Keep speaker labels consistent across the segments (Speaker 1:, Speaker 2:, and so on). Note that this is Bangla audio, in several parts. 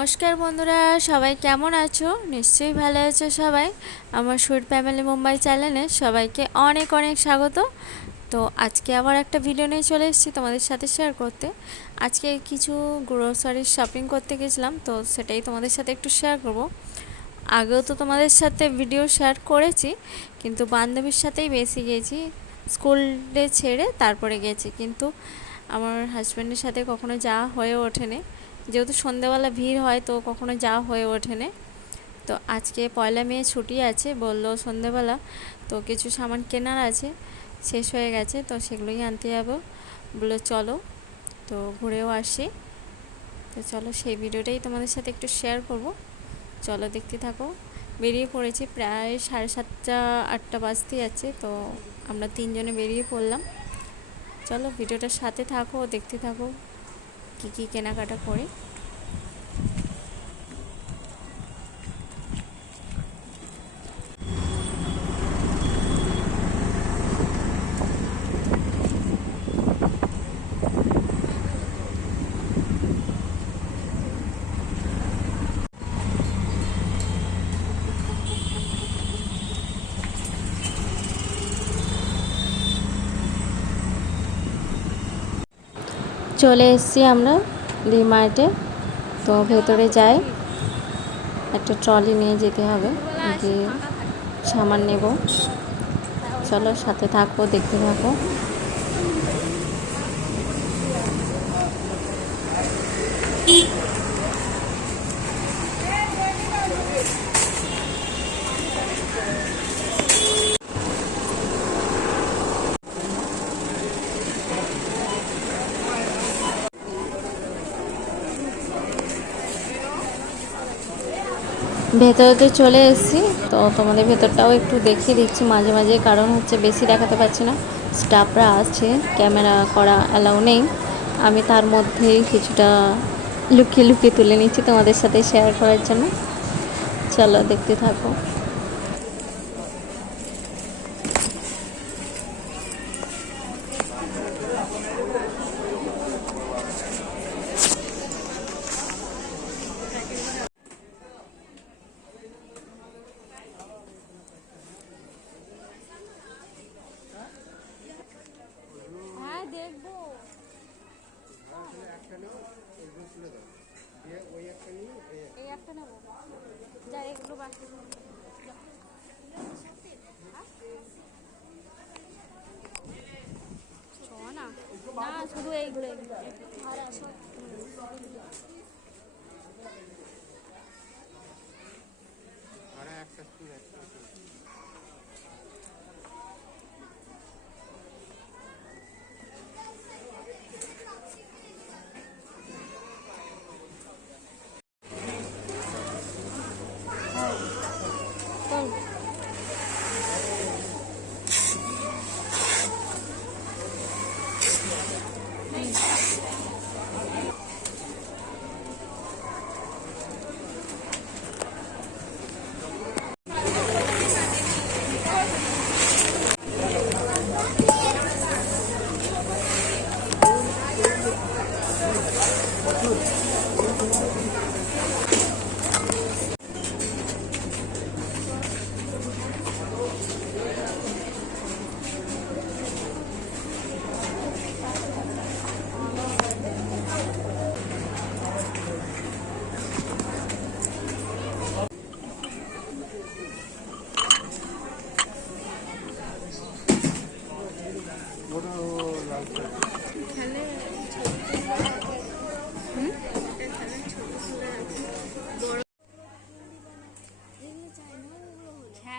Speaker 1: নমস্কার বন্ধুরা, সবাই কেমন আছো? নিশ্চয়ই ভালো আছো সবাই। আমার সুইট ফ্যামিলি মুম্বাই চ্যানেলে সবাইকে অনেক অনেক স্বাগত। তো আজকে আবার একটা ভিডিও নিয়ে চলে এসেছি তোমাদের সাথে শেয়ার করতে। আজকে কিছু গ্রোসারির শপিং করতে গেছিলাম, তো সেটাই তোমাদের সাথে একটু শেয়ার করব। আগেও তো তোমাদের সাথে ভিডিও শেয়ার করেছি, কিন্তু বান্ধবীর সাথেই বেশি গেছি। স্কুলে ছেড়ে তারপরে গেছি, কিন্তু আমার হাজব্যান্ডের সাথে কখনো যাওয়া হয়ে ওঠেনি। যেহেতু সন্ধেবেলা ভিড় হয় তো কখনো যাওয়া হয়ে ওঠে না। তো আজকে পয়লা মেয়ে ছুটি আছে, বলল সন্ধেবেলা তো কিছু সামান কেনার আছে, শেষ হয়ে গেছে, তো সেগুলোই আনতে যাব। বলল, চলো। তো ঘুরেও আসি। তো চলো, সেই ভিডিওটাই তোমাদের সাথে একটু শেয়ার করব। চলো, দেখতে থাকো। বেরিয়ে পড়েছি প্রায় সাড়ে সাতটা, আটটা বাজতে যাচ্ছে, তো আমরা তিনজনে বেরিয়ে পড়লাম। চলো, ভিডিওটার সাথে থাকো, দেখতে থাকো। কী কী কেনাকাটা করে চলে এসেছি আমরা ডিমার্টে। তো ভেতরে যাই। একটা ট্রলি নিয়ে যেতে হবে। গিয়ে সামান নেব। চলো সাথে থাকো, দেখতে থাকো। ভেতরেতে চলে এসেছি, তো তোমাদের ভেতরটাও একটু দেখিয়ে দিচ্ছি। মাঝে মাঝে কারণ হচ্ছে বেশি দেখাতে পারছি না। স্টাফরা আছে, ক্যামেরা করা অ্যালাউ নেই। আমি তার মধ্যে কিছুটা লুকিয়ে লুকিয়ে তুলে নিচ্ছি তোমাদের সাথে শেয়ার করার জন্য। চলো দেখতে থাকো হ্যাঁ দেখব এই একটা নেব যা এগুলো বাকি না না শুধু এইগুলো এইগুলো চল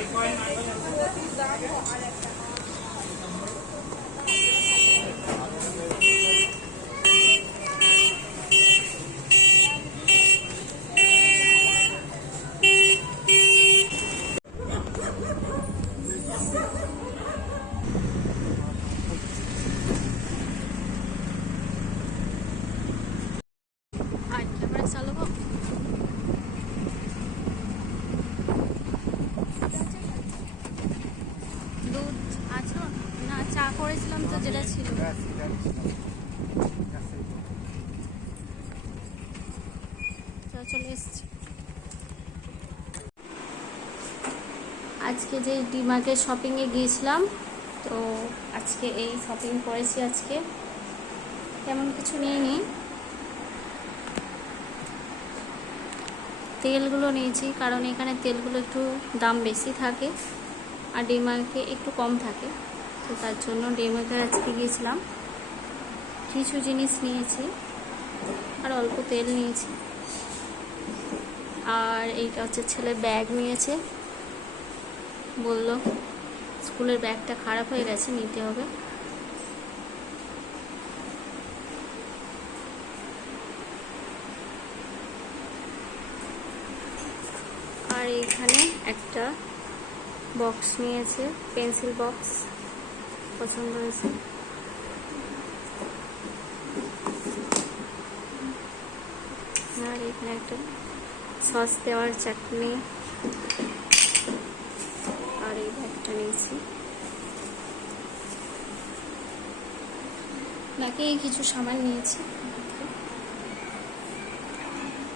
Speaker 1: एक पॉइंट চলে আজকে যে ডিমার্টে শপিংয়ে গিয়েছিলাম, তো আজকে এই শপিং করেছি আজকে। তেমন কিছু নিয়ে তেলগুলো নিয়েছি, কারণ এখানে তেলগুলো একটু দাম বেশি থাকে আর ডিমার্কে একটু কম থাকে, তো তার জন্য ডিমার্কে আজকে গিয়েছিলাম। কিছু জিনিস নিয়েছি, আর অল্প তেল নিয়েছি। আর এইটা হচ্ছে ছেলে ব্যাগ নিয়েছে। বলল, স্কুলের ব্যাগটা খারাপ হয়ে গেছে, নিতে হবে। আর এইখানে একটা বক্স নিয়েছে, পেন্সিল বক্স, পছন্দ হয়েছে আর এখানে একটা সস দেওয়ার চাটনি। আর এই ব্যাগটা নিয়েছি। বাকি কিছু সামান নিয়েছি।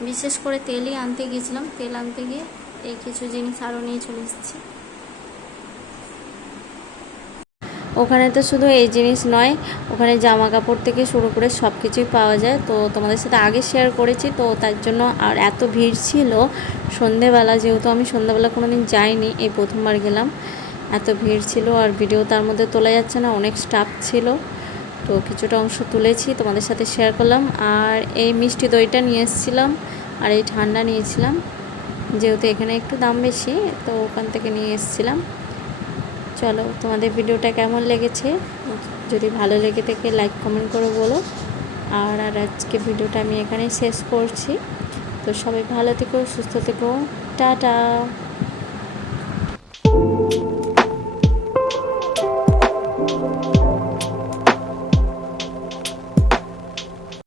Speaker 1: বিশেষ করে তেলই আনতে গিয়েছিলাম। তেল আনতে গিয়ে এই কিছু জিনিস আরও নিয়ে চলে এসেছি। ওখানে তো শুধু এই জিনিস নয়, ওখানে জামা কাপড় থেকে শুরু করে সব কিছুই পাওয়া যায়। তো তোমাদের সাথে আগে শেয়ার করেছি, তো তার জন্য আর এত ভিড় ছিল। সন্ধেবেলা যেহেতু আমি সন্ধেবেলা কোনো দিন যাইনি, এই প্রথমবার গেলাম। এত ভিড় ছিল আর ভিডিও তার মধ্যে তোলা যাচ্ছে না, অনেক স্টাফ ছিল। তো কিছুটা অংশ তুলেছি, তোমাদের সাথে শেয়ার করলাম। আর এই মিষ্টি দইটা নিয়ে এসেছিলাম আর এই ঠান্ডা নিয়েছিলাম। যেহেতু এখানে একটু দাম বেশি, তো ওখান থেকে নিয়ে এসেছিলাম। চলো, তোমাদের ভিডিওটা কেমন লেগেছে? যদি ভালো লেগে থাকে লাইক কমেন্ট করে বলো। আর আর আজকে ভিডিওটা আমি এখানেই শেষ করছি। তো সবাই ভালো থেকো, সুস্থ থেকো। টাটা!